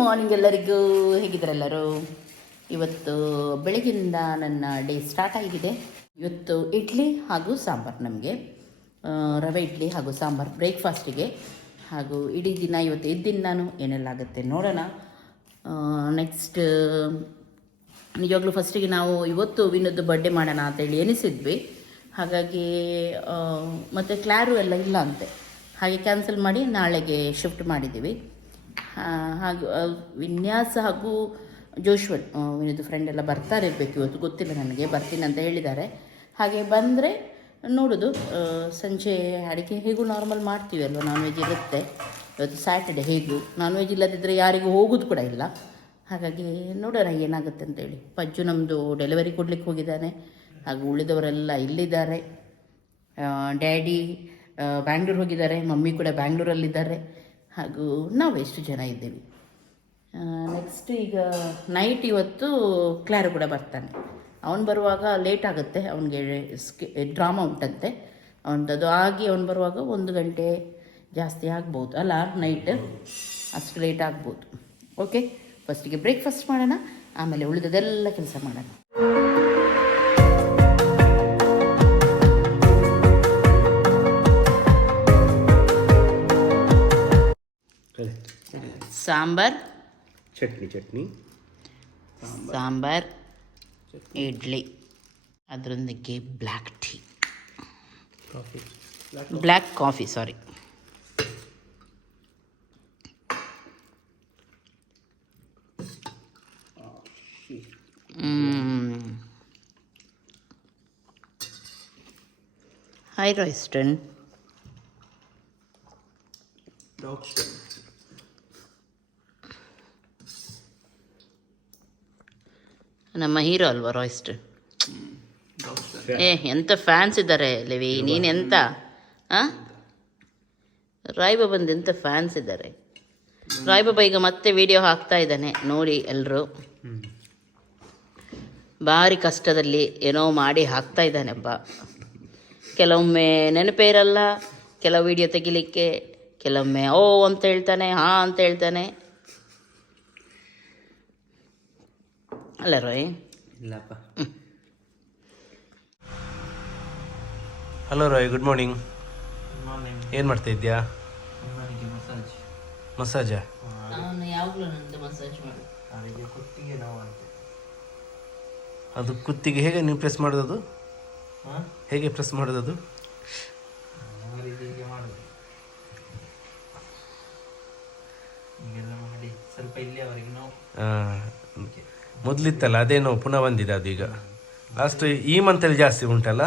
Morning ಎಲ್ಲರಿಗೂ. ಹೇಗಿದ್ದರೆಲ್ಲರೂ? ಇವತ್ತು ಬೆಳಗಿಂದ ನನ್ನ ಡೇ ಸ್ಟಾರ್ಟ್ ಆಗಿದೆ. ಇವತ್ತು ಇಡ್ಲಿ ಹಾಗೂ ಸಾಂಬಾರು, ನಮಗೆ ರವೆ ಇಡ್ಲಿ ಹಾಗೂ ಸಾಂಬಾರು ಬ್ರೇಕ್ಫಾಸ್ಟಿಗೆ. ಹಾಗೂ ಇಡೀ ದಿನ ಇವತ್ತು ಇದ್ದೀನಿ ನಾನು, ಏನೆಲ್ಲ ಆಗುತ್ತೆ ನೋಡೋಣ. ನೆಕ್ಸ್ಟ್ ನಿಜವಾಗ್ಲೂ ಫಸ್ಟಿಗೆ ನಾವು ಇವತ್ತು ವಿನೋದ್ದು ಬರ್ಡೇ ಮಾಡೋಣ ಅಂತೇಳಿ ಎನಿಸಿದ್ವಿ. ಹಾಗಾಗಿ ಮತ್ತು ಕ್ಲಾರು ಎಲ್ಲ ಇಲ್ಲ ಅಂತೆ, ಹಾಗೆ ಕ್ಯಾನ್ಸಲ್ ಮಾಡಿ ನಾಳೆಗೆ ಶಿಫ್ಟ್ ಮಾಡಿದ್ದೀವಿ. ಹಾಗೂ ವಿನ್ಯಾಸ ಹಾಗೂ ಜೋಶ್ವನ್ ವಿನೋದ್ ಫ್ರೆಂಡ್ ಎಲ್ಲ ಬರ್ತಾರೆ ಇರಬೇಕು ಇವತ್ತು, ಗೊತ್ತಿಲ್ಲ ನನಗೆ, ಬರ್ತೀನಿ ಅಂತ ಹೇಳಿದ್ದಾರೆ. ಹಾಗೆ ಬಂದರೆ ನೋಡೋದು. ಸಂಜೆ ಅಡುಗೆ ಹೇಗೂ ನಾರ್ಮಲ್ ಮಾಡ್ತೀವಿ ಅಲ್ವ, ನಾನ್ ವೆಜ್ ಇರುತ್ತೆ. ಇವತ್ತು ಸ್ಯಾಟರ್ಡೆ, ಹೇಗೂ ನಾನ್ ವೆಜ್ ಇಲ್ಲದಿದ್ದರೆ ಯಾರಿಗೂ ಹೋಗೋದು ಕೂಡ ಇಲ್ಲ. ಹಾಗಾಗಿ ನೋಡೋಣ ಏನಾಗುತ್ತೆ ಅಂತೇಳಿ. ಪಜ್ಜು ನಮ್ಮದು ಡೆಲಿವರಿ ಕೊಡ್ಲಿಕ್ಕೆ ಹೋಗಿದ್ದಾನೆ, ಹಾಗೂ ಉಳಿದವರೆಲ್ಲ ಇಲ್ಲಿದ್ದಾರೆ. ಡ್ಯಾಡಿ ಬ್ಯಾಂಗ್ಳೂರು ಹೋಗಿದ್ದಾರೆ, ಮಮ್ಮಿ ಕೂಡ ಬ್ಯಾಂಗ್ಳೂರಲ್ಲಿದ್ದಾರೆ, ಹಾಗೂ ನಾವು ಎಷ್ಟು ಜನ ಇದ್ದೀವಿ. ನೆಕ್ಸ್ಟ್ ಈಗ ನೈಟ್ ಇವತ್ತು ಕ್ಲಾರು ಕೂಡ ಬರ್ತಾನೆ. ಅವನು ಬರುವಾಗ ಲೇಟ್ ಆಗುತ್ತೆ, ಅವನಿಗೆ ಡ್ರಾಮಾ ಉಂಟಂತೆ ಅವನದ್ದು. ಆಗಿ ಅವನು ಬರುವಾಗ 1 ಗಂಟೆ ಜಾಸ್ತಿ ಆಗ್ಬೋದು ಅಲ್ಲ, ನೈಟ್ ಅಷ್ಟು ಲೇಟ್ ಆಗ್ಬೋದು. ಓಕೆ, ಫಸ್ಟಿಗೆ ಬ್ರೇಕ್ಫಾಸ್ಟ್ ಮಾಡೋಣ, ಆಮೇಲೆ ಉಳಿದದೆಲ್ಲ ಕೆಲಸ ಮಾಡೋಣ. ಸಾಂಬಾರ್, ಚಟ್ನಿ, ಸಾಂಬಾರ್, ಇಡ್ಲಿ, ಅದರೊಂದಿಗೆ black tea, black coffee sorry. Hi Royston. ನಮ್ಮ ಹೀರೋ ಅಲ್ವಾ ರಾಯ್ಸ್ಟನ್? ಎಂತ ಫ್ಯಾನ್ಸ್ ಇದ್ದಾರೆ ಲೆವಿ, ನೀನೆಂತ ರಾಯ್ಬಾಬಂದು ಎಂತ ಫ್ಯಾನ್ಸ್ ಇದ್ದಾರೆ. ರಾಯ್ಬಾಬಾ ಈಗ ಮತ್ತೆ ವಿಡಿಯೋ ಹಾಕ್ತಾ ಇದ್ದಾನೆ, ನೋಡಿ ಎಲ್ಲರೂ. ಭಾರಿ ಕಷ್ಟದಲ್ಲಿ ಏನೋ ಮಾಡಿ ಹಾಕ್ತಾ ಇದ್ದಾನೆಪ್ಪ. ಕೆಲವೊಮ್ಮೆ ನೆನಪೇ ಇರಲ್ಲ, ಕೆಲವು ವಿಡಿಯೋ ತೆಗಿಲಿಕ್ಕೆ, ಕೆಲವೊಮ್ಮೆ ಓ ಅಂತ ಹೇಳ್ತಾನೆ, ಹಾಂ ಅಂತ ಹೇಳ್ತಾನೆ ಅಲ್ಲ ರಾಯ್? ಇಲ್ಲಪ್ಪ. Hello Roy, good morning. ಏನು ಮಾಡ್ತಾ ಇದ್ಯಾ? ಮಸಾಜಾ? ನಾನು ಯಾವಾಗಲೂ ನಂದು ಮಸಾಜ್ ಮಾಡಿ ಕುತ್ತಿಗೆ ನೋವು ಅಂತ. ಅದು ಕುತ್ತಿಗೆ ಹೇಗೆ ನೀವು ಪ್ರೆಸ್ ಮಾಡೋದು? ಹೇಗೆ ಪ್ರೆಸ್ ಮಾಡೋದು? ಸ್ವಲ್ಪ ಇಲ್ಲಿಯವರೆಗೆ ನೋವು ಮೊದಲಿತ್ತಲ್ಲ, ಅದೇ ನೋವು ಪುನಃ ಬಂದಿದೆ ಅದು ಈಗ. ಲಾಸ್ಟ್ ಈ ಮಂತಲ್ಲಿ ಜಾಸ್ತಿ ಉಂಟಲ್ಲ,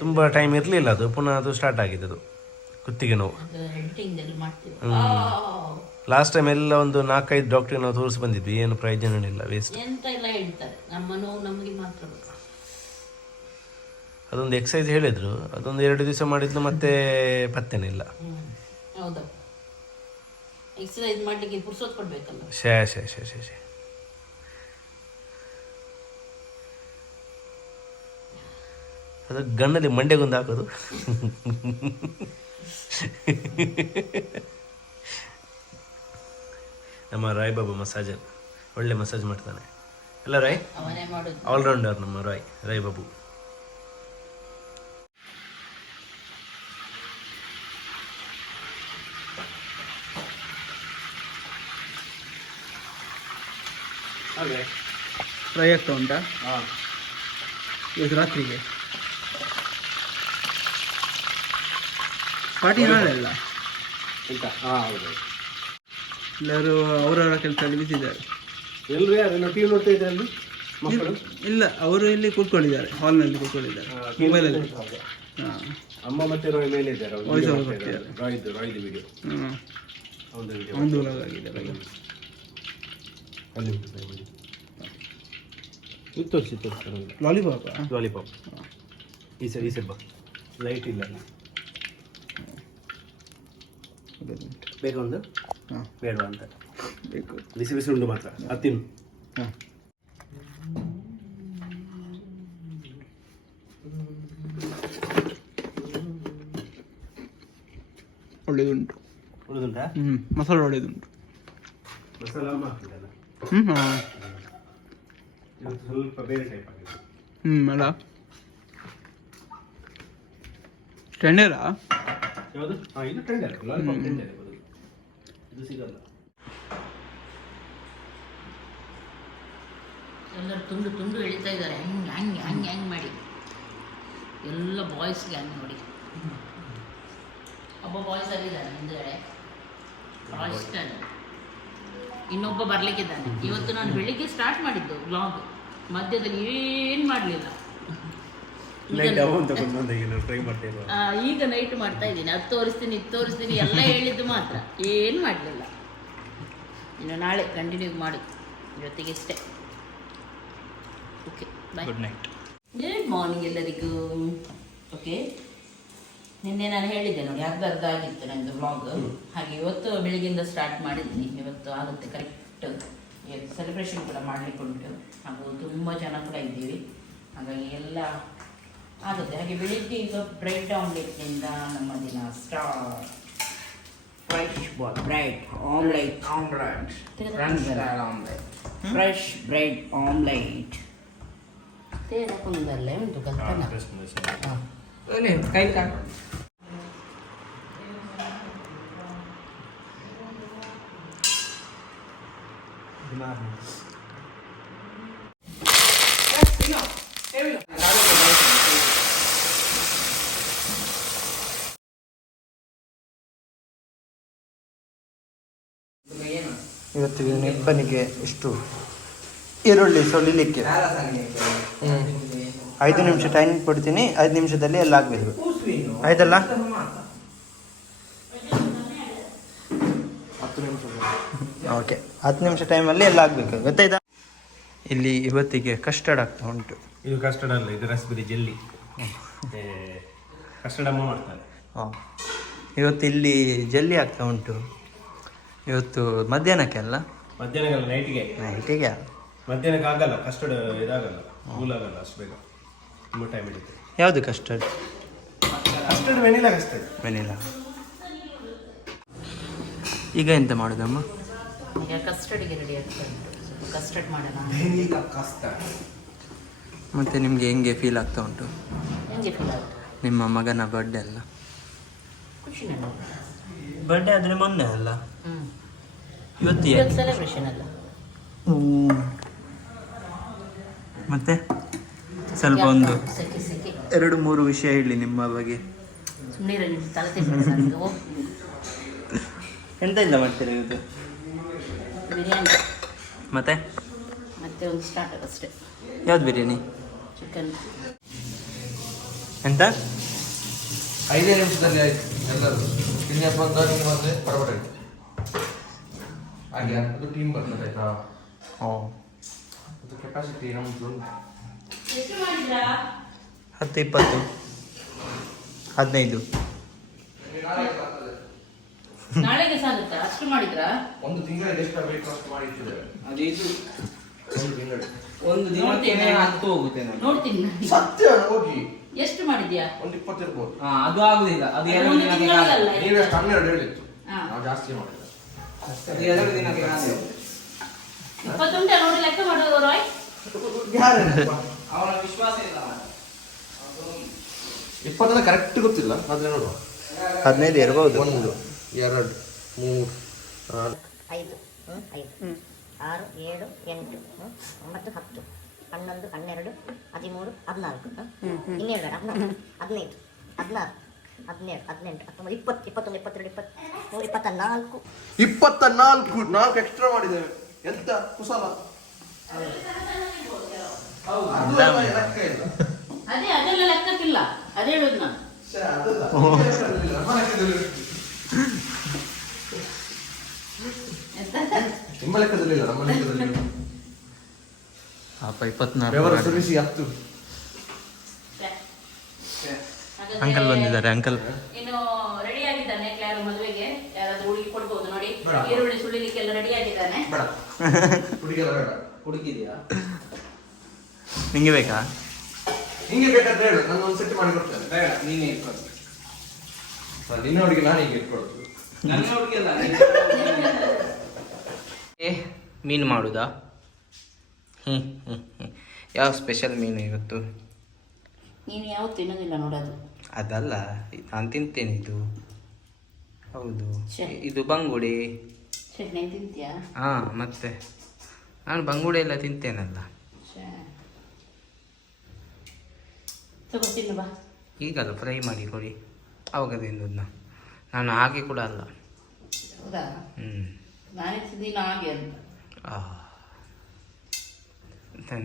ತುಂಬ ಟೈಮ್ ಇರಲಿಲ್ಲ ಅದು, ಪುನಃ ಅದು ಸ್ಟಾರ್ಟ್ ಆಗಿದೆ ಅದು ಕುತ್ತಿಗೆ ನೋವು. ಲಾಸ್ಟ್ ಟೈಮ್ ಎಲ್ಲ ಒಂದು 4-5 ಡಾಕ್ಟ್ರಿಗೆ ನಾವು ತೋರಿಸಿ ಬಂದಿದ್ವಿ, ಏನು ಪ್ರಯೋಜನ ಇಲ್ಲ, ವೇಸ್ಟ್. ಅದೊಂದು ಎಕ್ಸಸೈಸ್ ಹೇಳಿದ್ರು, ಅದೊಂದು 2 ದಿವಸ ಮಾಡಿದ್ದು ಮತ್ತೆ ಪತ್ತೆನೇ ಇಲ್ಲ. ಶೇ ಶೇ ಶೇ ಶೇ ಶೇ ಅದು ಗಣ್ಣಲ್ಲಿ ಮಂಡೆಗೊಂದು ಹಾಕೋದು. ನಮ್ಮ ರಾಯ್ ಬಾಬಾ ಮಸಾಜರ್ ಒಳ್ಳೆ ಮಸಾಜ್ ಮಾಡ್ತಾನೆ ಅಲ್ಲ ರಾಯ್? ಆಲ್ರೌಂಡರ್ ನಮ್ಮ ರಾಯ್ ಬಾಬು. ಫ್ರೈ ಆಗ್ತಾ ಉಂಟಾ? ಇವತ್ತು ರಾತ್ರಿಗೆ ಪಾರ್ಟಿ ನಾಳೆ ಅಲ್ಲ? ಎಲ್ಲರೂ ಅವರವರ ಕೆಲಸದಲ್ಲಿ ಬಿದ್ದಿದ್ದಾರೆ. ಎಲ್ಲರೂ ಯಾರು ಟಿವಿ ನೋಡ್ತಾ ಇದ್ದಾರೆ ಅಲ್ಲಿ? ಮಕ್ಕಳು ಇಲ್ಲ, ಅವರು ಇಲ್ಲಿ ಕೂತ್ಕೊಂಡಿದ್ದಾರೆ, ಹಾಲ್ನಲ್ಲಿ ಕೂತ್ಕೊಂಡಿದ್ದಾರೆ ಮೊಬೈಲಲ್ಲಿ. ಹಾಂ, ಅಮ್ಮ ಮತ್ತೆ ರಾಯ್ ಮೇಲೆ ಇದ್ದಾರೆ, ವಾಯ್ಸ್ ಓವರ್ ಕೊಡ್ತಿದ್ದಾರೆ. ರಾಯ್ದು ವಿಡಿಯೋ ಒಂದು ಆಗಿದೆ ಅಲ್ಲಿ ತೋರಿಸಿ ಲಾಲಿಪಾಪ್. ಈ ಸರಿ ಬಾ, ಲೈಟ್ ಇಲ್ಲ ಬೇಕಾ ಒಂದು? ಬೇಡವಾ ಅಂತ ಬೇಕು. ಬಿಸಿ ಬಿಸಿ ಉಂಡು ಮಾತ್ರ ಅದು ತಿನ್ನು. ಒಳ್ಳೆದುಂಟು. ಒಳ್ಳೆದುಂಟಾ? ಮಸಾಲೆ ಒಳ್ಳೆದುಂಟು. ಮಸಾಲ ಹಾಕಿದಲ್ಲ ಹ್ಞೂ ಇವತ್ತು ಸ್ವಲ್ಪ ಬೇರೆ ಟೈಪ್ ಆಗಿದೆ. ಅಲ್ಲ ಟೆಂಡರಾ ಯಾವುದು? ಇದು ಟೆಂಡರ್, ಲಾಲಿಪಾಪ್ ಟೆಂಡರ್ ಇದು ಸಿಗಲ್ಲ. ಎಲ್ಲರೂ ತುಂಡು ತುಂಡು ಎಳಿತಾ ಇದ್ದಾರೆ, ಹಂಗೆ ಹಂಗೆ ಹಂಗೆ ಹಂಗೆ ಮಾಡಿ ಎಲ್ಲ ಬಾಯ್ಸ್ಗೆ ಹಂಗೆ ನೋಡಿ. ಒಬ್ಬ ಬಾಯ್ಸ್ ಆಗಿದ್ದಾನೆ ಹಿಂದ್ಗಡೆ, ರಾಯ್ಸ್ಟನ್. ಇನ್ನೊಬ್ಬ ಬರ್ಲಿಕ್ಕಿದ್ದಾನೆ. ಇವತ್ತು ನಾನು ಬೆಳಿಗ್ಗೆ ಸ್ಟಾರ್ಟ್ ಮಾಡಿದ್ದು ವ್ಲಾಗ್, ಮಧ್ಯದಲ್ಲಿ ಏನು ಮಾಡಲಿಲ್ಲ. ಈಗ ನೈಟ್ ಮಾಡ್ತಾ ಇದ್ದೀನಿ, ಅದು ತೋರಿಸ್ತೀನಿ ಇದು ತೋರಿಸ್ತೀನಿ ಎಲ್ಲ ಹೇಳಿದ್ದು ಮಾತ್ರ, ಏನು ಮಾಡಲಿಲ್ಲ. ಇನ್ನು ನಾಳೆ ಕಂಟಿನ್ಯೂ ಮಾಡು, ಇವತ್ತಿಗೆ ಇಷ್ಟೇ. Okay bye, good night. Good morning ಎಲ್ಲರಿಗೂ. ಓಕೆ, ನಿನ್ನೆ ನಾನು ಹೇಳಿದ್ದೆ ನೋಡಿ, ಅರ್ಧ ಆಗಿತ್ತು ನನ್ನದು ವ್ಲಾಗ್. ಹಾಗೆ ಇವತ್ತು ಬೆಳಿಗ್ಗೆಯಿಂದ ಸ್ಟಾರ್ಟ್ ಮಾಡಿದ್ದೀನಿ. ಇವತ್ತು ಆಗುತ್ತೆ ಕರೆಕ್ಟ್. ಇವತ್ತು ಸೆಲೆಬ್ರೇಷನ್ ಕೂಡ ಮಾಡಲಿಕ್ಕೆ ಉಂಟು, ಹಾಗೂ ತುಂಬ ಜನ ಕೂಡ ಇದ್ದೀವಿ, ಹಾಗಾಗಿ ಎಲ್ಲ ಆಗುತ್ತೆ. ಹಾಗೆ ಬೆಳಿಗ್ಗೆ ಈಗ ಬ್ರೆಡ್ ಆಮ್ಲೆಟ್ನಿಂದ ನಮ್ಮ ದಿನ start. Fresh bread omelette, fresh bread omelette ತೇರಕೊಂಡಲ್ಲೇ ಉಂಟು ಕಲ್ಪನಾ. ಇವತ್ತಿಗೆ ನಿಪ್ಪನಿಗೆ ಇಷ್ಟು ಈರುಳ್ಳಿ ಸೊಲಿಲಿಕ್ಕೆ 5 ನಿಮಿಷ ಟೈಮ್ ಕೊಡ್ತೀನಿ. 5 ನಿಮಿಷದಲ್ಲಿ ಎಲ್ಲ ಆಗಬೇಕು, ಆಯ್ತಲ್ಲ? 10 ನಿಮಿಷ. ಓಕೆ, 10 ನಿಮಿಷ ಟೈಮಲ್ಲಿ ಎಲ್ಲ ಆಗಬೇಕು, ಗೊತ್ತಾಯ್ತಾ? ಇಲ್ಲಿ ಇವತ್ತಿಗೆ ಕಸ್ಟರ್ಡ್ ಆಗ್ತಾ ಉಂಟು. ಇದು ಕಸ್ಟರ್ಡ್ ಅಲ್ಲ, ಇದು ರಸ್ಬೆರಿ ಜೆಲ್ಲಿ. ಕಸ್ಟರ್ಡ್ ಅಮ್ಮ ಮಾಡ್ತಾರೆ. ಹಾಂ, ಇವತ್ತು ಇಲ್ಲಿ ಜೆಲ್ಲಿ ಆಗ್ತಾ ಉಂಟು. ಇವತ್ತು ಮಧ್ಯಾಹ್ನಕ್ಕೆ ಅಲ್ಲ, ಮಧ್ಯಾಹ್ನಕ್ಕಲ್ಲ, ನೈಟಿಗೆ. ನೈಟಿಗೆ. ಮಧ್ಯಾಹ್ನಕ್ಕೆ ಆಗಲ್ಲ, ಕಸ್ಟರ್ಡ್ ಇದಾಗಲ್ಲ, ಕೂಲ್ ಆಗಲ್ಲ ಅಷ್ಟು ಬೇಗ, ತುಂಬ ಟೈಮ್ ಹಿಡಿಯುತ್ತೆ. ಯಾವುದು custard? Custard vanilla custard. Vanilla. ಈಗ ಎಂತ ಮಾಡೋದಮ್ಮ? ಈಗ ಕಸ್ಟರ್ಡಿಗೆ ರೆಡಿ ಆಗ್ತಾ ಉಂಟು. ಕಸ್ಟರ್ಡ್ ಮಾಡೋಣ. ಮತ್ತು ನಿಮಗೆ ಹೆಂಗೆ ಫೀಲ್ ಆಗ್ತಾ ಉಂಟು? ಹೆಂಗೆ ಫೀಲ್ ಆಗುತ್ತೆ? ನಿಮ್ಮ ಮಗನ ಬರ್ಡೇ ಅಲ್ಲ? ಖುಷಿನೇ. ಬರ್ಡೇ ಆದರೆ ಮೊನ್ನೆ ಅಲ್ಲ, ಇವತ್ತು ಇವತ್ತು ಸೆಲೆಬ್ರೇಷನ್ ಅಲ್ಲ. ಮತ್ತೆ ಸ್ವಲ್ಪ ಒಂದು ಸೆಕೆ ಸೆಕೆ 2-3 ವಿಷಯ ಹೇಳಿ ನಿಮ್ಮ ಬಗ್ಗೆ. ಸುಮ್ಮನೆ ತಲೆ ತಿನ್ಬೇಕು. ಎಂತ ಇಲ್ಲ ಮಾಡ್ತೀರಾ ಇವತ್ತು? ಬಿರಿಯಾನಿ ಮತ್ತೆ ಮತ್ತೆ ಒಂದು ಸ್ಟಾರ್ಟರ್ ಅಷ್ಟೇ. ಯಾವ್ದು ಬಿರಿಯಾನಿ? ಚಿಕನ್. ಎಂತ? 5 ನಿಮಿಷದಲ್ಲಿ ಆಯ್ತು ಎಲ್ಲರೂ. ತಿನ್ನಪ್ಪ ಅಂತ ನಿಮ್ಗೆ ಬಂದರೆ ಪರಪಟ ಆಯ್ತು ಹಾಗೆ. ಅದು ಟೀಮ್ ಬರ್ತದೆ ಆಯ್ತಾ? ಓ, ಅದು ಕೆಪಾಸಿಟಿ ನಮ್ಮದು. ಎಷ್ಟು ಮಾಡಿದ್ರಾ? 10, 20, 15. ನಾಳೆಗೆ ಸಾಗುತ್ತಾ? ಅಷ್ಟು ಮಾಡಿದ್ರಾ? ಒಂದು ತಿಂಗಳಿಗೆ ಎಷ್ಟು ಬೇಕು ಅಷ್ಟು ಮಾಡಿ ಇಟ್ಟಿದ್ದೇವೆ. ಅದು ಇದು ಒಂದು ತಿಂಗಳು ಒಂದು ದಿನಕ್ಕೆ 10 ಹೋಗುತ್ತೆ ನಾನು. ನೋಡ್ತೀನಿ ನಾನು. ಸತ್ಯ ಹೋಗಿ ಎಷ್ಟು ಮಾಡಿದ್ಯಾ? ಒಂದು 20 ಇರ್ಬೋದು. ಅದು ಆಗುದಿಲ್ಲ, ಅದು 2 ಒಂದು ದಿನಕ್ಕೆ ತಿಂಗಳಲ್ಲ. ನೀವಷ್ಟು 12 ಹೇಳಿತ್ತು, ಹಾ. ನಾವು ಜಾಸ್ತಿ ಮಾಡಿಲ್ಲ. ಅದು 2 ದಿನಕ್ಕೆ ಕಾಣುತ್ತೆ. 20 ಉಂಟಾ ನೋಡಿ ಲೆಕ್ಕ ಮಾಡುವ ರಾಯ್. ಅವನ ವಿಶ್ವಾಸ ಇಲ್ಲ. 20 ಕರೆಕ್ಟ್ ಗೊತ್ತಿಲ್ಲ, ಆದ್ರೆ ನೋಡುವ. 15 ಇರ್ಬೋದು. 1 2 3 4 5 5 6 7 8 9 10 11 12 13 14 ಇನ್ನೇಳು 14 15 16 17 18 19 20 21 22 23 24 24 4 ಎಕ್ಸ್ಟ್ರಾ ಮಾಡಿದ್ದೇವೆ. ಎಂತ ಕುಶಲ. ಲೆಕ್ಕ ಇಲ್ಲ. ಅದೇ ಅದೆಲ್ಲ ಲೆಕ್ಕಕ್ಕಿಲ್ಲ, ಅದೇ ಹೇಳುದು ನಾನು. ನಿಮ್ಮ ಲೆಕ್ಕದಲ್ಲಿ ಇಲ್ಲ, ನಮ್ಮ ಲೆಕ್ಕದಲ್ಲಿ ಇಲ್ಲ. ಪಾಪ 24 ಬೆವರು ಸುರಿಸಿ 10. ಹಾಗಾದ್ರೆ ಅಂಕಲ್ ಬಂದಿದ್ದಾರೆ. ಅಂಕಲ್ ಇನ್ನು ರೆಡಿ ಆಗಿದ್ದಾನೆ ಯಾರು ಮದುವೆಗೆ, ಯಾರಾದ್ರೂ ಹುಡುಗಿ ಕೊಡ್ಬೋದು ನೋಡಿ. ಈರುಳ್ಳಿ ಸುಳಿಲಿಕ್ಕೆಲ್ಲ ರೆಡಿ ಆಗಿದ್ದಾನೆ. ಬೇಡ ಹುಡುಗಿಯಲ್ಲ, ಬೇಡ. ಹುಡುಕಿದ್ಯಾ? ನಿಂಗೆ ಬೇಕಾ? ಹಿಂಗೆ ಬೇಕಾದ್ರೆ ಹೇಳು, ನಾನು ಒಂದು ಸೆಟ್ ಮಾಡಿ ಕೊಡ್ತೇನೆ. ಬೇಡ, ನೀನೇ ಇಟ್ಕೊಂಡು. ನಿನ್ನ ಹುಡುಗಿ ನಾನು ಹಿಂಗೆ ಇಟ್ಕೊಳ್ತು. ನನ್ನ ಹುಡುಗಿ ಅಲ್ಲ. ಮೀನು ಮಾಡುದಾ? ಯಾವ ಸ್ಪೆಷಲ್ ಮೀನು ಇವತ್ತು? ನೀನು ಯಾವತ್ತು ತಿನ್ನೋದಿಲ್ಲ ನೋಡೋದು. ಅದಲ್ಲ, ನಾನು ತಿಂತೇನೆ ಇದು. ಹೌದು, ಛೆ. ಇದು ಬಂಗುಡೆ. ಸರಿ ನೀನು ತಿಂತೀಯಾ? ಹಾಂ, ಮತ್ತೆ ನಾನು ಬಂಗುಡೆ ಎಲ್ಲ ತಿಂತೇನಲ್ಲ. ತಗೋ ತಿನ್ನು ಬಾ. ಈಗಲ್ಲ ಫ್ರೈ ಮಾಡಿ ಕೊಡಿ, ಅವಾಗ ತಿನ್ನೋದು. ನಾನು ಹಾಗೆ ಕೂಡ ಅಲ್ಲ. ಹೌದಾ? ಹ್ಞೂ. ನಾನಿನ ಹಾಗೆ ಅಂತ.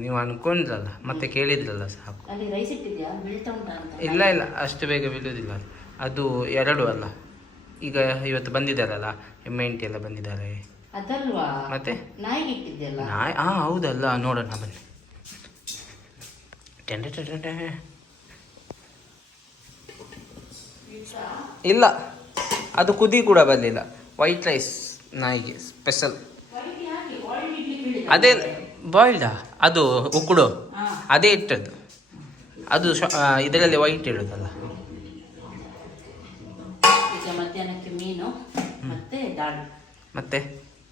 ನೀವು ಅನ್ಕೊಂಡ್ರಲ್ಲ, ಮತ್ತೆ ಕೇಳಿದ್ರಲ್ಲ ಸಾಕು. ಅಲ್ಲಿ ರೈಸ್ ಇಟ್ಟಿದ್ಯಾ? ಬೀಳ್ತಾ ಉಂಟಾ ಅಂತ? ಇಲ್ಲ ಇಲ್ಲ, ಅಷ್ಟು ಬೇಗ ಬೀಳುವುದಿಲ್ಲ. ಅದು 2 ಅಲ್ಲ, ಈಗ ಇವತ್ತು ಬಂದಿದ್ದಾರಲ್ಲ M80 ಎಲ್ಲ ಬಂದಿದ್ದಾರೆ. ಅದಲ್ವಾ ಮತ್ತೆ ನಾಯಿಗೆ ಇಟ್ಟಿದ್ಯಲ್ಲ? ಹಾಂ ಹೌದಲ್ಲ, ನೋಡೋಣ ಬನ್ನಿ. ಇಲ್ಲ, ಅದು ಕುದಿ ಕೂಡ ಬರಲಿಲ್ಲ. ವೈಟ್ ರೈಸ್ ನಾಯಿಗೆ ಸ್ಪೆಷಲ್. ಅದೇ ಬಾಯ್ಲ್ಡಾ? ಅದು ಉಕ್ಕುಡು ಅದೇ ಇಟ್ಟದ್ದು. ಅದು ಇದರಲ್ಲಿ ವೈಟ್ ಇಡೋದಲ್ಲ. ಈಗ ಮಧ್ಯಾಹ್ನಕ್ಕೆ ಮೀನು ಮತ್ತೆ ದಾಲ್, ಮತ್ತೆ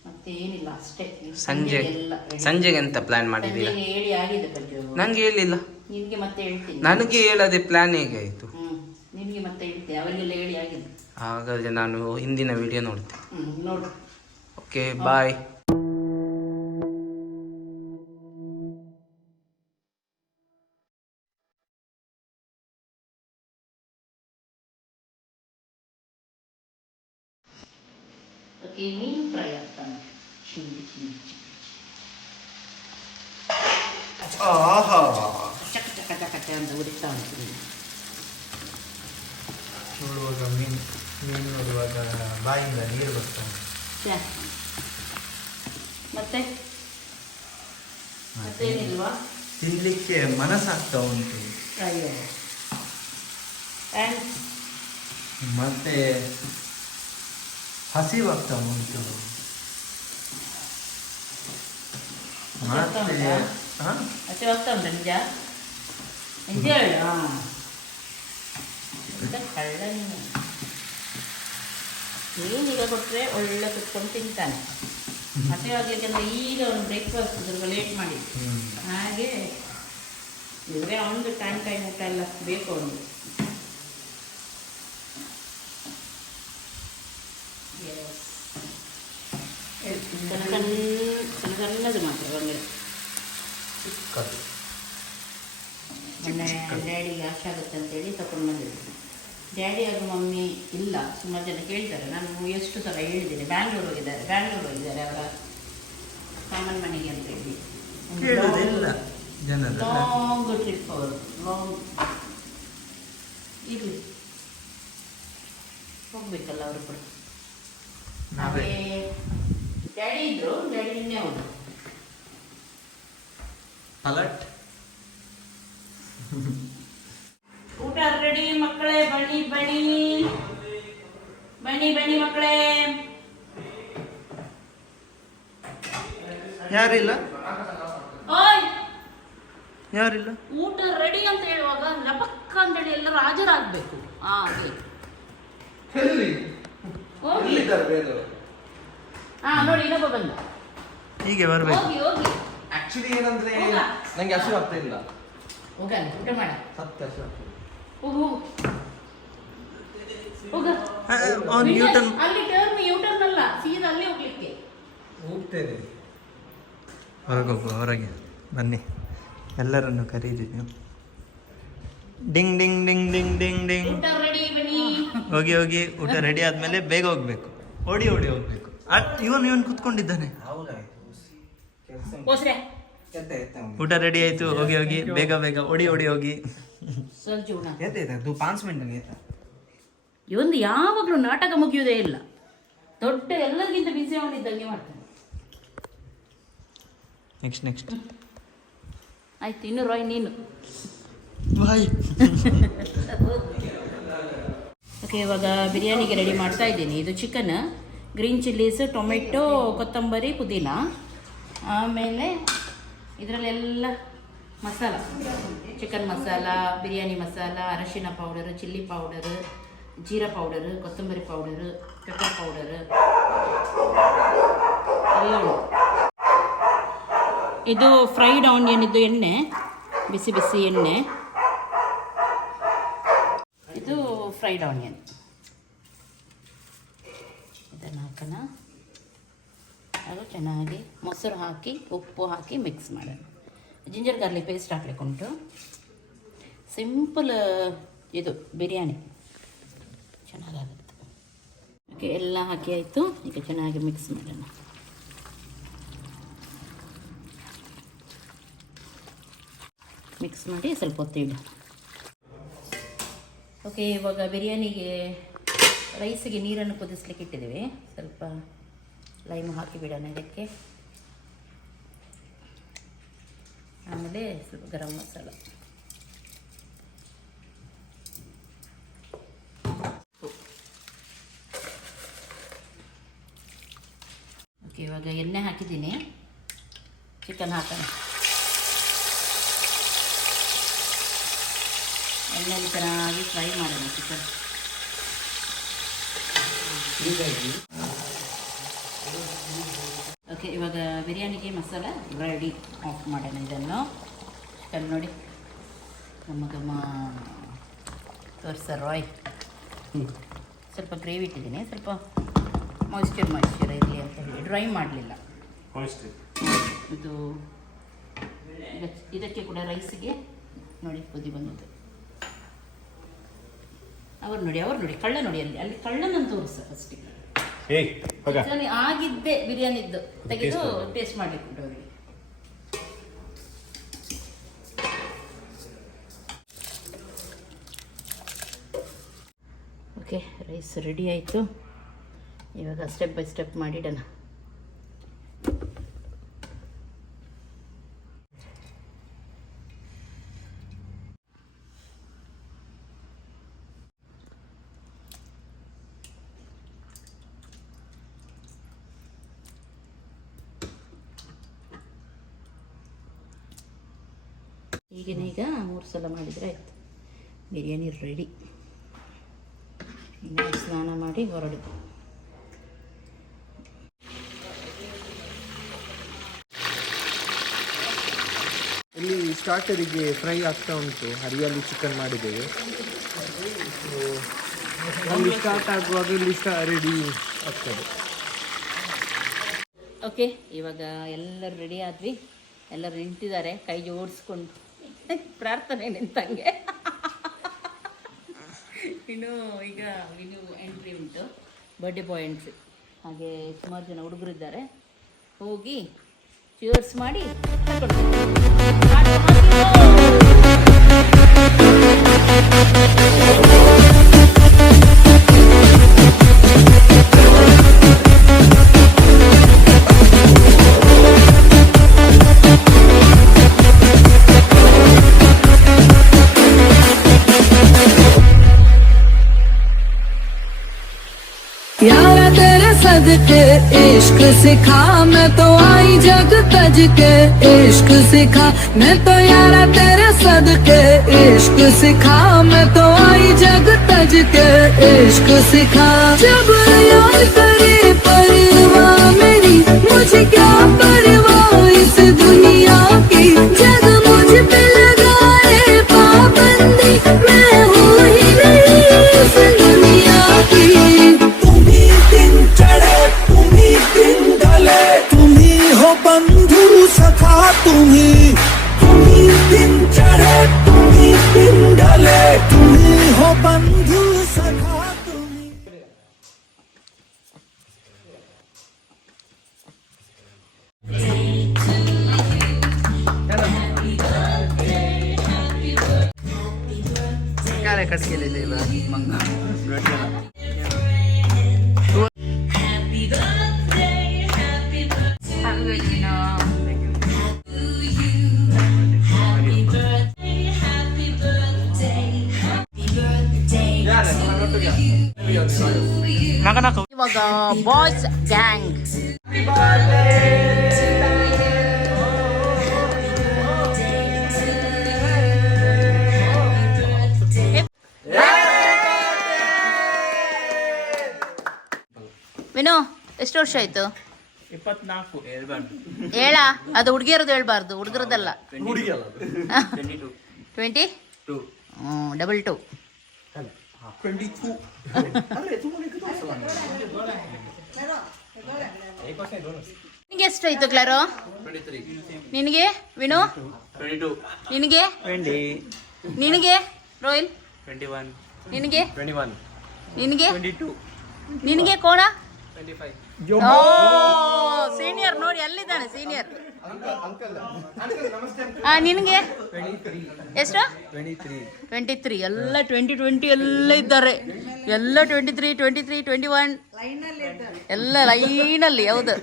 ಮತ್ತೆ ಏನಿಲ್ಲ ಅಷ್ಟೇ. ಸಂಜೆಗೆ ಎಂತ ಪ್ಲಾನ್ ಮಾಡಿದ್ದೀರಾ? ಸಂಜೆಗೆ ಹೇಳಿ ಆಗಿದೆ ಪ್ರಜ್ಜು. ನನಗೆ ಹೇಳಿಲ್ಲ. ನಿನ್ಗೆ ಮತ್ತೆ ಹೇಳ್ತೀನಿ. ನನಗೆ ಹೇಳದೆ ಪ್ಲಾನ್ ಹೇಗೆ ಆಯಿತು? ನಿನ್ಗೆ ಮತ್ತೆ ಹೇಳ್ತೀನಿ, ಅವರಿಗೆಲ್ಲ ಹೇಳಿ ಆಗಿದೆ. ಹಾಗಾದರೆ ನಾನು ಹಿಂದಿನ ವಿಡಿಯೋ ನೋಡ್ತೇನೆ. ನೋಡು. ಓಕೆ, ಬಾಯ್. ಓಕೆ, ಮೀನು ಫ್ರೈ ಆಗ್ತಾನೆ. ಚಕ ಚಕ ಚಕ ಚಕ ಅಂತ ಉರಿತಾ ಉಂಟು. ನೋಡುವಾಗ ಮೀನು ನೋಡುವಾಗ ಬಾಯಿಂದ ನೀರು ಬರ್ತಾನೆ. ಮತ್ತೆ ಮತ್ತೇನಿಲ್ವಾ? ತಿನ್ಲಿಕ್ಕೆ ಮನಸ್ಸಾಗ್ತಾ ಉಂಟು. ಅಯ್ಯೋ, ಆ್ಯಂಡ್ ಮತ್ತೆ ಹಸಿವಾಗ್ತಾ ಉಂಟು. ಮತ್ತೆ ಹಸಿ ಹೋಗ್ತಾ ಉಂಟು. ನಿಜ ನಿಜ ಹೇಳು. ಕಳ್ಳ ನೀನು. ಏನೀಗ ಕೊಟ್ಟರೆ ಒಳ್ಳೆ ಕುತ್ಕೊಂಡು ತಿಂತಾನೆ. ಹಸಿವಾಗಲಿಕ್ಕೆಂದ್ರೆ ಈಗ ಒಂದು ಬ್ರೇಕ್ಫಾಸ್ಟ್ ಸ್ವಲ್ಪ ಲೇಟ್ ಮಾಡಿದ್ದು. ಹಾಗೆ ಇದ್ರೆ ಅವನಿಗೆ ಟೈಮ್ ಊಟ ಎಲ್ಲ ಬೇಕು ಅವನಿಗೆ. ಸಣ್ಣದು ಮಾತ್ರ ಬಂದರೆ ಚಿಕ್ಕದು. ಮೊನ್ನೆ ಡ್ಯಾಡಿಗೆ ಆಶೆ ಆಗುತ್ತೆ ಅಂತೇಳಿ ತಗೊಂಡು ಬಂದಿದ್ದೆ. ಡ್ಯಾಡಿ ಹಾಗೂ ಮಮ್ಮಿ ಇಲ್ಲ, ಸುಮಾರು ಜನ ಕೇಳ್ತಾರೆ. ನಾನು ಎಷ್ಟು ಸಲ ಹೇಳಿದ್ದೇನೆ. ಬ್ಯಾಂಗ್ಳೂರು ಹೋಗಿದ್ದಾರೆ ಅವರ ಸಾಮಾನ್ಯ ಮನೆಗೆ ಅಂತ ಹೇಳಿ. ಲಾಂಗ್ ಟ್ರಿಪ್ ಅವರು, ಲಾಂಗ್ ಇರಲಿ, ಹೋಗ್ಬೇಕಲ್ಲ ಅವರು ಕೂಡ. ನಾವೇ ಡ್ಯಾಡಿ ಇದ್ರು, ಡ್ಯಾಡಿ ನಿನ್ನೆ ಹೋದ್ರು. ಅಲರ್ಟ್. ಊಟ ರೆಡಿ ಮಕ್ಕಳೇ, ಬನ್ನಿ ಬನ್ನಿ ಬನ್ನಿ ಬನ್ನಿ ಮಕ್ಕಳೇ. ಯಾರಿಲ್ಲ? ಓಯ್, ಯಾರಿಲ್ಲ? ಊಟ ರೆಡಿ ಅಂತ ಹೇಳುವಾಗ ಲಪಕ್ಕ ಅಂತೇಳಿ ಎಲ್ಲರೂ ಹಾಜರಾಗಬೇಕು. ಹಾಗೆ ಹೋಗಿ. ನೋಡಿ ಇನ್ನೊಬ್ಬ ಬಂದ. ಹೀಗೆ ಬರ್ಬೇಕು. ಹೋಗಿ ಹೋಗಿ ಆಕ್ಚುಲಿ ಏನಂದ್ರೆ ನಂಗೆ ಹಸಿವು ಆಗ್ತಾ ಇಲ್ಲ. ಹೋಗಲ್ಲ, ಊಟ ಮಾಡ. ಸತ್ಯ ಹಸಿವು ಆಗ್ತಾ ಇಲ್ಲ. ಹೋಗು ಹೋಗ. ನ್ಯೂಟನ್ ಅಲ್ಲಿ ಟರ್ನ್ ಯೂಟರ್ನ್ ಅಲ್ಲ, ಸೀದಾ ಅಲ್ಲೇ ಹೋಗ್ಲಿಕ್ಕೆ. ಹೋಗ್ತೇನೆ. ಹೊರಗೆ ಬನ್ನಿ, ಎಲ್ಲರನ್ನು ಕರೀರಿ ನೀವು. Ding ding ding ding ding ding. ಊಟ ರೆಡಿ, ಬನ್ನಿ. ಹೋಗಿ ಹೋಗಿ, ಊಟ ರೆಡಿ ಆದ್ಮೇಲೆ ಬೇಗ ಹೋಗ್ಬೇಕು. ಓಡಿ ಓಡಿ ಹೋಗ್ಬೇಕು. ಇವನು ಕುತ್ಕೊಂಡಿದ್ದಾನೆ. ಹೋಸ್ರೆ ಊಟ ರೆಡಿ ಆಯ್ತು, ಹೋಗಿ ಹೋಗಿ, ಬೇಗ ಬೇಗ ಓಡಿ ಓಡಿ ಹೋಗಿ. ಸರ್ಜುಣ ಇದು 5 ಮಿನಿಟ್ ಇವೊಂದು ಯಾವಾಗಲೂ ನಾಟಕ ಮುಗಿಯುವುದೇ ಇಲ್ಲ. ದೊಡ್ಡ ಎಲ್ಲರಿಗಿಂತ ಬಿಸಿ ಅವನಿದ್ದಂಗೆ ಮಾಡ್ತಾನೆ. ನೆಕ್ಸ್ಟ್ ಆಯ್ತು, ಇನ್ನು ರಾಯ್ ನೀನು. ಬಾಯ್. ಓಕೆ, ಇವಾಗ ಬಿರಿಯಾನಿಗೆ ರೆಡಿ ಮಾಡ್ತಾ ಇದ್ದೀನಿ. ಇದು ಚಿಕನ್, ಗ್ರೀನ್ ಚಿಲ್ಲೀಸ್, ಟೊಮೆಟೊ, ಕೊತ್ತಂಬರಿ, ಪುದೀನ, ಆಮೇಲೆ ಇದರಲ್ಲೆಲ್ಲ ಮಸಾಲ, ಚಿಕನ್ ಮಸಾಲ, ಬಿರಿಯಾನಿ ಮಸಾಲ, ಅರಶಿನ powder, chilli powder, jeera powder, ಕೊತ್ತಂಬರಿ ಪೌಡರ್, ಪೆಪ್ಪರ್ ಪೌಡರ್ ಎಲ್ಲ ಉಂಟು. ಇದು ಫ್ರೈಡ್ ಆನಿಯನ್ ಇದು ಎಣ್ಣೆ, ಬಿಸಿ ಬಿಸಿ ಎಣ್ಣೆ. ಇದು ಫ್ರೈಡ್ ಆನಿಯನ್. ಇದನ್ನು ಹಾಕೋಣ. ಅದು ಚೆನ್ನಾಗಿ ಮೊಸರು ಹಾಕಿ ಉಪ್ಪು ಹಾಕಿ ಮಿಕ್ಸ್ ಮಾಡೋಣ. ಜಿಂಜರ್ ಗಾರ್ಲಿಕ್ ಪೇಸ್ಟ್ ಹಾಕ್ಲಿಕ್ಕೆ ಉಂಟು. ಸಿಂಪಲ್ ಇದು ಬಿರಿಯಾನಿ ಚೆನ್ನಾಗಾಗುತ್ತೆ. ಓಕೆ, ಎಲ್ಲ ಹಾಕಿ ಆಯಿತು. ಈಗ ಚೆನ್ನಾಗಿ ಮಿಕ್ಸ್ ಮಾಡೋಣ. ಮಿಕ್ಸ್ ಮಾಡಿ ಸ್ವಲ್ಪ ಹೊತ್ತು ಇಡು. ಓಕೆ, ಇವಾಗ ಬಿರಿಯಾನಿಗೆ ರೈಸಿಗೆ ನೀರನ್ನು ಕುದಿಸ್ಲಿಕ್ಕೆ ಇಟ್ಟಿದ್ದೀವಿ. ಸ್ವಲ್ಪ ಲೈಮ್ ಹಾಕಿ ಬಿಡೋಣ ಇದಕ್ಕೆ. ಆಮೇಲೆ ಸ್ವಲ್ಪ ಗರಂ ಮಸಾಲ. ಓಕೆ, ಇವಾಗ ಎಣ್ಣೆ ಹಾಕಿದ್ದೀನಿ. ಚಿಕನ್ ಹಾಕೋಣ. ಎಣ್ಣೆಯಲ್ಲಿ ಚೆನ್ನಾಗಿ ಫ್ರೈ ಮಾಡೋಣ ಚಿಕನ್. ಓಕೆ, ಇವಾಗ ಬಿರಿಯಾನಿಗೆ ಮಸಾಲ ರೆಡಿ. ಆಫ್ ಮಾಡೋಣ ಇದನ್ನು. ಚಿಕನ್ ನೋಡಿ ಘಮ ತೋರಿಸ ರಾಯ್. ಸ್ವಲ್ಪ ಗ್ರೇವಿ ಇಟ್ಟಿದ್ದೀನಿ, ಸ್ವಲ್ಪ ಮಾಯಿಶ್ಚರ್ ಇರಲಿ ಅಂತ ಹೇಳಿ ಡ್ರೈ ಮಾಡಲಿಲ್ಲ. ಇದು ಇದಕ್ಕೆ ಕೂಡ ರೈಸಿಗೆ ನೋಡಿ ಕುದಿ ಬಂದಿದ್ದು. ಅವ್ರು ನೋಡಿ ಕಳ್ಳ ನೋಡಿ, ಅಲ್ಲಿ ಕಳ್ಳನನ್ನು ತೋರಿಸ ಫಸ್ಟಿಗೆ. ಆಗಿದ್ದೆ ಬಿರಿಯಾನಿದ್ದು ತೆಗೆದು ಟೇಸ್ಟ್ ಮಾಡಲಿಕ್ಕೆ ಉಂಟು ಅವರಿಗೆ. ಓಕೆ, ರೈಸ್ ರೆಡಿ ಆಯಿತು. ಇವಾಗ ಸ್ಟೆಪ್ ಬೈ ಸ್ಟೆಪ್ ಮಾಡಿಡೋಣ. ಈಗ 3 ಸಲ ಮಾಡಿದರೆ ಆಯಿತು. ಬಿರಿಯಾನಿ ರೆಡಿ. ಇನ್ನು ಸ್ನಾನ ಮಾಡಿ ಹೊರಡು. ಇಲ್ಲಿ ಸ್ಟಾರ್ಟರಿಗೆ ಫ್ರೈ ಆಗ್ತಾ ಉಂಟು. ಹರಿಯಲ್ಲಿ ಚಿಕನ್ ಮಾಡಿದ್ದೇವೆ. ಅಲ್ಲಿ ಸ್ಟಾರ್ಟ್ ಆಗುವಾಗ ಇಲ್ಲಿ ರೆಡಿ ಆಗ್ತದೆ. ಓಕೆ, ಇವಾಗ ಎಲ್ಲರೂ ರೆಡಿ ಆದ್ವಿ. ಎಲ್ಲರೂ ನಿಂತಿದ್ದಾರೆ ಕೈ ಜೋಡಿಸ್ಕೊಂಡು. ಪ್ರಾರ್ಥನೆ ನಿಂತಂಗೆ. ಇನ್ನು ಈಗ ಎಂಟ್ರಿ ಉಂಟು, ಬರ್ಡೇ ಬಾಯ್ ಎಂಟ್ರಿ. ಹಾಗೆ ಸುಮಾರು ಜನ ಹುಡುಗರಿದ್ದಾರೆ. ಹೋಗಿ ಚಿಯರ್ಸ್ ಮಾಡಿ यारा तेरे सदके इश्क सिखा, मैं तो आई जग तज के इश्क सिखा। मैं तो यारा तेरे सदके इश्क सिखा, मैं तो आई जग तज के इश्क सिखा। जब याद करे परवाह मेरी, मुझे क्या परवाह इस दुनिया की। जग मुझ पे लगाए पाबंदी, मैं हूँ ही नहीं इस दुनिया की। बंधु सखा तुम्ही दिन चढ़े तुम्ही दिन ढले, तुम्ही हो बंधु सखा तुम्ही। काय कट केलेले मग ಇವಾಗ ಬಾಯ್ಸ್ ಗ್ಯಾಂಗ್. ವಿನು, ಎಷ್ಟು ವರ್ಷ ಆಯ್ತು? 24 ಹೇಳ್ಬಾರ್ದು. ಹೇಳ, ಅದು ಹುಡುಗಿಯರದು ಹೇಳ್ಬಾರ್ದು, ಹುಡುಗರದಲ್ಲ. 20 ಡಬಲ್ 2 ನಿನಗೆ ಎಷ್ಟಾಯ್ತು ಕ್ಲಾರೋ? ನಿನಗೆ ವಿನು? 22 ನಿನಗೆ 20 ನಿನಗೆ ರೋಹಿಲ್? 21 ನಿನಗೆ 21 ನಿನಗೆ 22 ನಿನಗೆ ಕೋಣ? 25 ಓ ಸೀನಿಯರ್ ನೋಡಿ, ಅಲ್ಲಿದ್ದಾನೆ ಸೀನಿಯರ್. ನಿನಗೆ ಎಷ್ಟು? 23. ಎಲ್ಲ 20 ಎಲ್ಲ ಇದ್ದಾರೆ, ಎಲ್ಲ 23 21 ಎಲ್ಲ ಲೈನಲ್ಲಿ. ಹೌದು,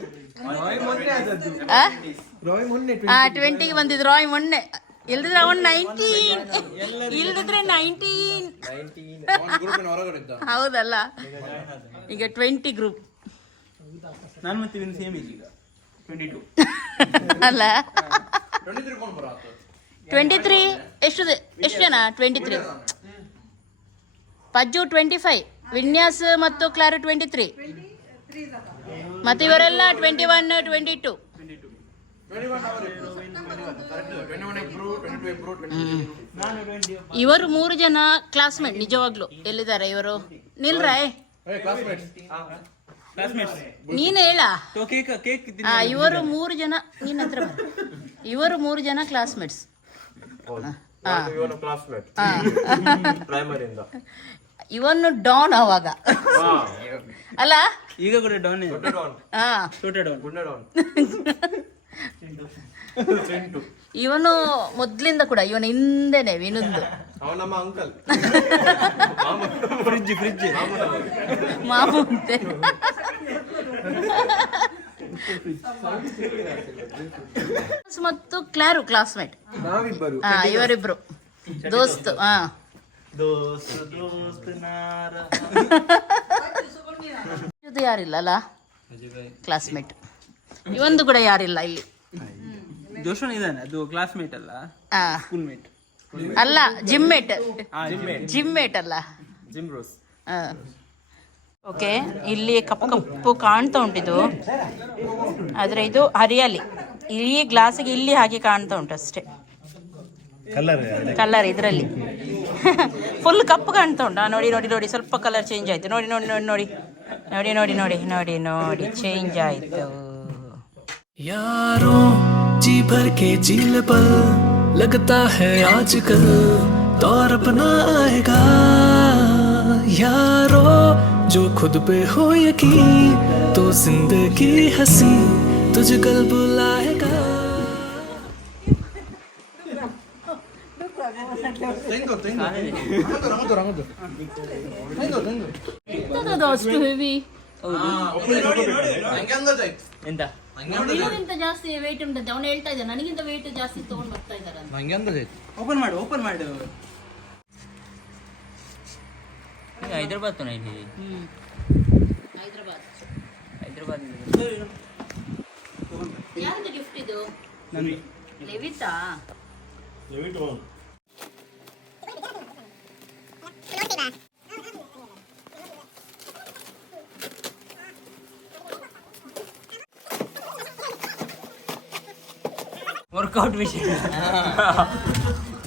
20ಗೆ ಬಂದಿದ್ರು ರಾಯ್ ಮೊನ್ನೆ. ಇಲ್ದಿದ್ರೆ ಅವನ್ 19, ಇಲ್ದಿದ್ರೆ 19. ಹೌದಲ್ಲ, ಈಗ 20 ಗ್ರೂಪ್ ನಾನು ಮತ್ತೆ ಇವನು ಸೇಮ್ ಏಜ್ ಈಗ 22 ಅಲ್ಲ. 23 ಎಷ್ಟು ಜನ? 23. ಪಜ್ಜು 25, ವಿನ್ಯಾಸ್ ಮತ್ತು ಕ್ಲಾರ 23, ಮತ್ತೆ ಇವರೆಲ್ಲ 21 22. ಇವರು 3 ಜನ ಕ್ಲಾಸ್ಮೇಟ್ ನಿಜವಾಗ್ಲು. ಎಲ್ಲಿದ್ದಾರೆ ಇವರು? ನಿಲ್ರಾಯ್, ನೀನ್ ಹೇಳ. ಇವರು 3 ಜನ, ನೀನ್ ಹತ್ರ ಬರ. ಇವರು 3 ಜನ ಕ್ಲಾಸ್ಮೇಟ್ಸ್. ಇವನು ಡಾನ್ ಅವಾಗ ಅಲ್ಲ, ಈಗ ಕೂಡ ಡೌನ್. ಇವನು ಮೊದ್ಲಿಂದ ಕೂಡ ಇವನ ಹಿಂದೆನೆ ವಿನುಂದು ನಮ್ಮ ಅಂಕಲ್ ಫ್ರಿಡ್ಜ್ ಮಾಮು ಅಂತೆ. ಮತ್ತು ಕ್ಲಾರು ಕ್ಲಾಸ್ಮೇಟ್, ಇವರಿಬ್ರು ದೋಸ್ತು. ಇದು ಯಾರಿಲ್ಲ ಅಲ್ಲ, ಕ್ಲಾಸ್ಮೇಟ್. ಇವಂದು ಕೂಡ ಯಾರಿಲ್ಲ ಇಲ್ಲಿ. ಜೋಶನ್ ಇದ್ದಾನೆ, ಅದು ಕ್ಲಾಸ್ಮೇಟ್ ಅಲ್ಲ, ಸ್ಕೂಲ್ ಮೇಟ್ ಅಲ್ಲ, ಜಿಮ್ಮೇಟ್. ಜಿಮ್ಮೇಟ್ ಅಲ್ಲ, ಜಿಮ್ ರೋಸ್. ಓಕೆ, ಇಲ್ಲಿ ಕಪ್ಪು ಕಪ್ಪು ಕಾಣ್ತಾ ಉಂಟಿದು, ಆದರೆ ಇದು ಹರಿಯಾಲಿ. ಇಲ್ಲಿ ಗ್ಲಾಸಿಗೆ ಇಲ್ಲಿ ಹಾಗೆ ಕಾಣ್ತಾ ಉಂಟು ಅಷ್ಟೇ. ಕಲರ್ ಇದರಲ್ಲಿ ಫುಲ್ ಕಪ್ಪು ಕಾಣ್ತಾ ಉಂಟು. ನೋಡಿ ನೋಡಿ ನೋಡಿ, ಸ್ವಲ್ಪ ಕಲರ್ ಚೇಂಜ್ ಆಯ್ತು. ನೋಡಿ ನೋಡಿ ನೋಡಿ ನೋಡಿ ನೋಡಿ ನೋಡಿ ನೋಡಿ ನೋಡಿ ನೋಡಿ ಚೇಂಜ್ ಆಯ್ತು. यारों जी भर के झील पर लगता है आजकल दौर अपना आएगा। यारों जो खुद पे हो यकीन तो जिंदगी हंसी तुझे कल बुलाएगा। ಅಷ್ಟು ಹೆವಿ ಎಂತ ನಿಮಗಿಂತ ಜಾಸ್ತಿ ವೇಟ್ ಉಂಟಂತೆ. ಅವನು ಹೇಳ್ತಾ ಇದ್ದ ನನಗಿಂತ ವೇಟ್ ಜಾಸ್ತಿ ತಗೊಂಡು ಬರ್ತಾ ಇದ್ದಾರೆ. ನಂಗೆ ಅಂದಾಜು ಓಪನ್ ಮಾಡು ಹೈದರಾಬಾದ್ ಹೈದರಾಬಾದ್ ಯಾರ್ದು ಗಿಫ್ಟ್ ಇದು? ಲೆವಿತಾ? ವರ್ಕೌಟ್ ಮಿಷನ್,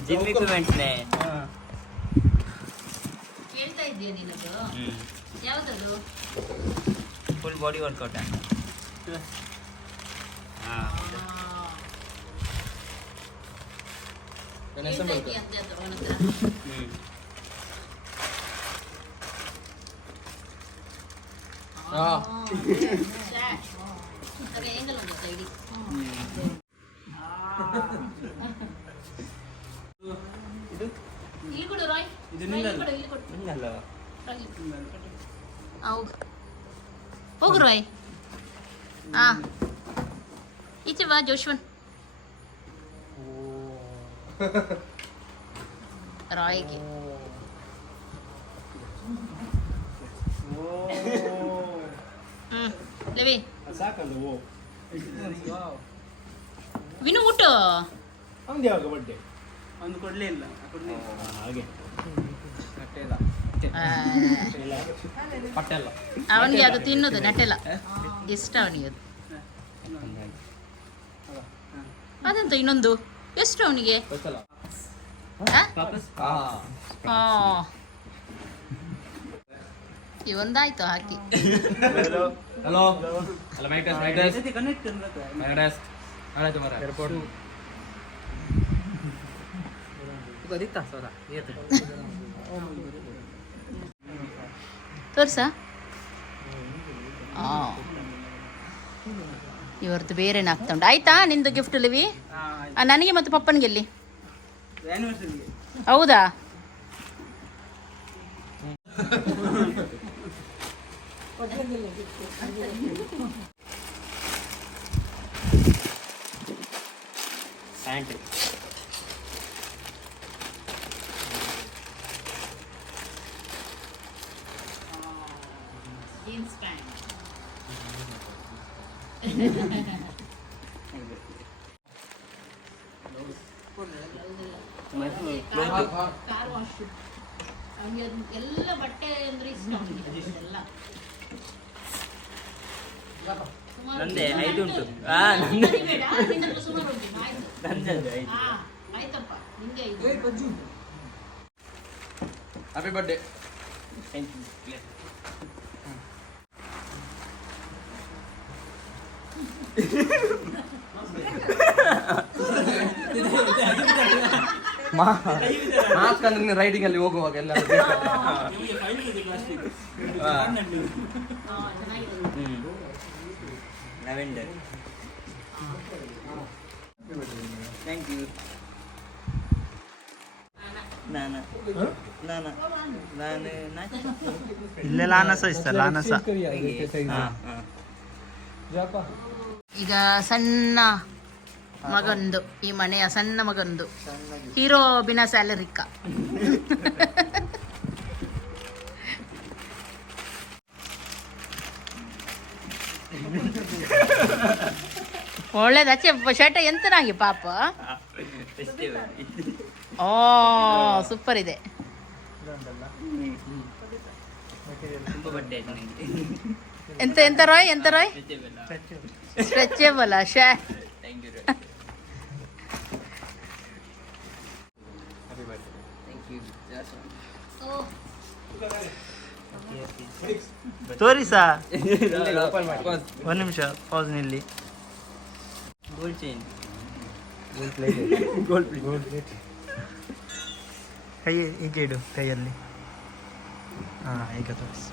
ಜಿಮ್ ಇಕ್ವಿಪ್ಮೆಂಟ್ಸ್ನೇ ಕೇಳ್ತಾ ಇದ್ದೀಯ ನೀನದು? ಯಾವ್ದದು? Full body workout. ಇಲ್ಲಿ ಕೊಡು ರಾಯ್, ಇಲ್ಲಿ ಕೊಡು. ಹೋಗು ರಾಯ್. ಈಚೆ ಬಾ ಜೋಶ್ವನ್. ರಾಯ್ಗೆ ಲೆವಿ ವಿನು ಊಟ ಒಂದು ಕೊಡ್ಲೇ ಇಲ್ಲ ಹಾಗೆ ಅವನಿಗೆ ಅದು ತಿನ್ನೋದು ನಟೆಲ್ಲ ಇಷ್ಟ ಅವನಿಗೆ ಅದು. ಅದಂತ ಇನ್ನೊಂದು ಎಷ್ಟು ಅವನಿಗೆ? ಒಂದಾಯ್ತು ಹಾಕಿ. ಹಲೋ ಅಲ್ಲ ಮೈಕ್ ಟೆಸ್ಟ್ ಏರ್ಪೋರ್ಟ್ ತೋರ್ಸ. ಇವರದ್ದು ಬೇರೆನೇ ಆಗ್ತಾ ಉಂಟು. ಆಯ್ತಾ ನಿಂದು ಗಿಫ್ಟ್ ಲಿವಿ? ನನಗೆ ಮತ್ತು ಪಪ್ಪನಿಗೆ ಎಲ್ಲಿ? ಹೌದಾ? Jeans pant. Car wash. ಅವನಿಗೆ ಎಲ್ಲ ಬಟ್ಟೆ ಅಂದ್ರೆ ಇಷ್ಟ. ಎಲ್ಲ ನಂದೇ 5 ಉಂಟು. ಸುಮಾರು ಉಂಟು. ಆಯ್ತಪ್ಪ ನಿಂಗೆ 5. Happy birthday. ಮಾಸ್ಕ್ ಅಂದ್ರೆ ರೈಡಿಂಗ್ ಅಲ್ಲಿ ಹೋಗುವಾಗ ಎಲ್ಲ ಲ್ಯಾವೆಂಡರ್. Thank you. ನಾನು ಇಲ್ಲೇ ಲಾನಸ ಇಷ್ಟ. ಲಾನಸ ಈಗ ಸಣ್ಣ ಮಗಂದು, ಈ ಮನೆಯ ಸಣ್ಣ ಮಗಂದು ಹೀರೋ ಬಿನಾ ಸ್ಯಾಲರಿಕ್ಕ. ಒಳ್ಳೇದಾಚೆ ಶರ್ಟ್ ಎಂತನಾಗಿ ಪಾಪ. ಓ ಸೂಪರ್ ಇದೆ. ಎಂತ ಎಂತ ರಾಯ್? ಎಂತ ರಾಯ್? ಸ್ಟ್ರೆಚಬಲ್ ಶೇ. ತೋರಿಸಾ? ಒಂದು ನಿಮಿಷ ಪಾಸ್ ನಿಲ್ಲಿ. Gold chain, gold plate. ಕೈ ಹೀಗೆ ಇಡು ಕೈಯಲ್ಲಿ. ಈಗ ತೋರಿಸಿ.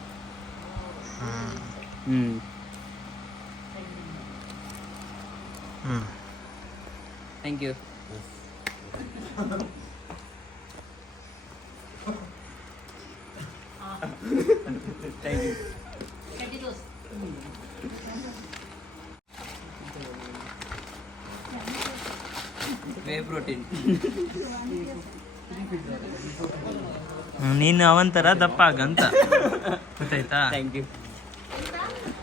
Thank you. Thank you. Whey protein. ನೀನು ಅವಂತರ ದಪ್ಪ ಆಗಂತ ಗೊತ್ತಾಯ್ತಾ? Thank you.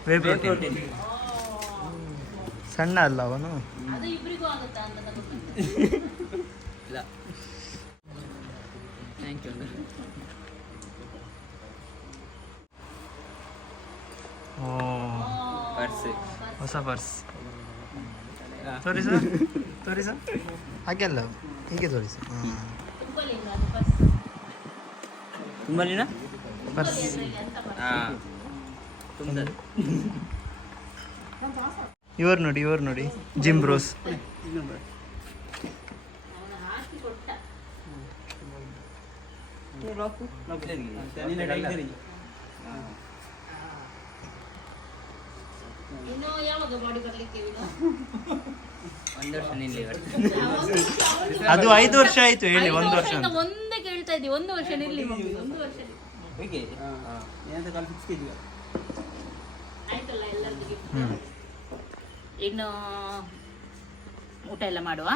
Whey protein. ಸಣ್ಣ ಅಲ್ಲ ಅವನು. ಇಲ್ಲ ಥ್ಯಾಂಕ್ ಯು. ಓ ಪರ್ಸ್, ಹೊಸ ಪರ್ಸ್. ತೋರಿಸ ತೋರಿಸ. ಹಾಗೆಲ್ಲ ಹೀಗೆ ತೋರಿಸ. ತುಂಬಲಿನ ಪರ್ಸ್. ಇವ್ರು ನೋಡಿ, ಇವ್ರು ನೋಡಿ, ಜಿಮ್ ಬ್ರೋಸ್. ಅದು 5 ವರ್ಷ ಆಯ್ತು ಹೇಳಿ. 1 ವರ್ಷ ಒಂದೇ ಕೇಳ್ತಾ ಇದ್ದೀವಿ. 1 ವರ್ಷ ನಿಲ್ಲಿ. 1 ವರ್ಷ ಆಯ್ತಲ್ಲ ಎಲ್ಲರಿಗೂ. ಇನ್ನು ಊಟ ಎಲ್ಲ ಮಾಡುವ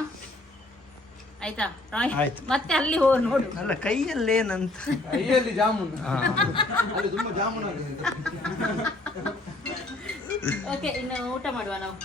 ಆಯ್ತಾ ರಾಯ್? ಮತ್ತೆ ಅಲ್ಲಿ ಹೋಗಿ ನೋಡು. ಅಲ್ಲ ಕೈಯಲ್ಲೇನಂತ. ಕೈಯಲ್ಲಿ ಜಾಮೂನ್. ಅಲ್ಲಿ ತುಂಬಾ ಜಾಮೂನ್ ಆಗಿದೆ. ಓಕೆ ಇನ್ನು ಊಟ ಮಾಡುವ ನಾವು.